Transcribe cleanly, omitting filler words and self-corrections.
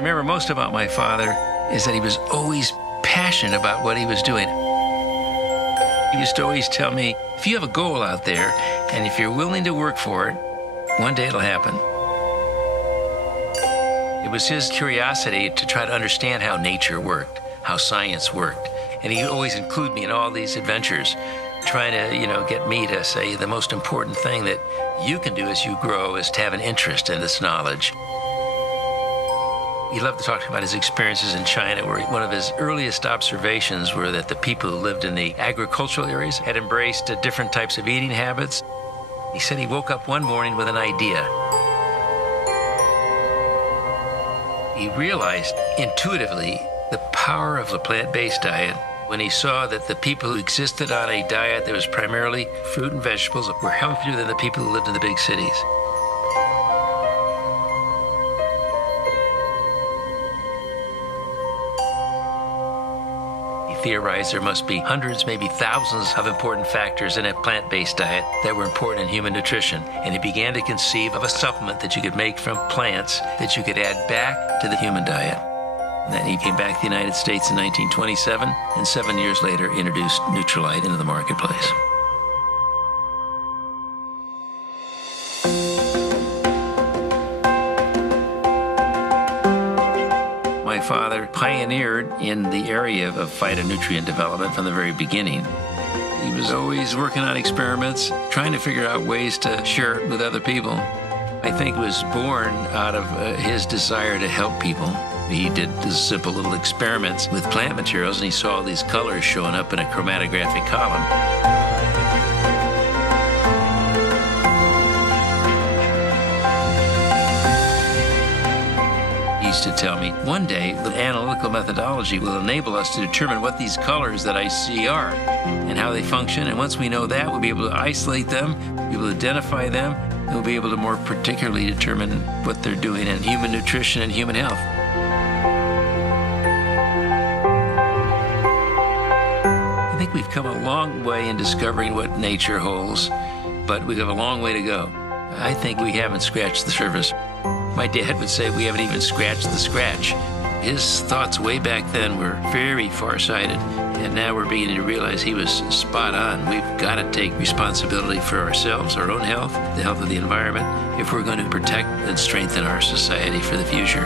remember most about my father is that he was always passionate about what he was doing. He used to always tell me, if you have a goal out there, and if you're willing to work for it, one day it'll happen. It was his curiosity to try to understand how nature worked, how science worked. And he'd always include me in all these adventures, trying to, get me to say the most important thing that you can do as you grow is to have an interest in this knowledge. He loved to talk about his experiences in China, where one of his earliest observations were that the people who lived in the agricultural areas had embraced different types of eating habits. He said he woke up one morning with an idea. He realized intuitively the power of the plant-based diet when he saw that the people who existed on a diet that was primarily fruit and vegetables were healthier than the people who lived in the big cities. Theorized there must be hundreds, maybe thousands of important factors in a plant-based diet that were important in human nutrition. And he began to conceive of a supplement that you could make from plants that you could add back to the human diet. And then he came back to the United States in 1927, and 7 years later introduced NUTRILITE into the marketplace. My father pioneered in the area of phytonutrient development from the very beginning. He was always working on experiments, trying to figure out ways to share it with other people. I think it was born out of his desire to help people. He did these simple little experiments with plant materials, and he saw these colors showing up in a chromatographic column. Used to tell me, one day the analytical methodology will enable us to determine what these colors that I see are and how they function. And once we know that, we'll be able to isolate them, be able to identify them, and we'll be able to more particularly determine what they're doing in human nutrition and human health. I think we've come a long way in discovering what nature holds, but we have a long way to go. I think we haven't scratched the surface. My dad would say we haven't even scratched the scratch. His thoughts way back then were very far-sighted, and now we're beginning to realize he was spot on. We've got to take responsibility for ourselves, our own health, the health of the environment, if we're going to protect and strengthen our society for the future.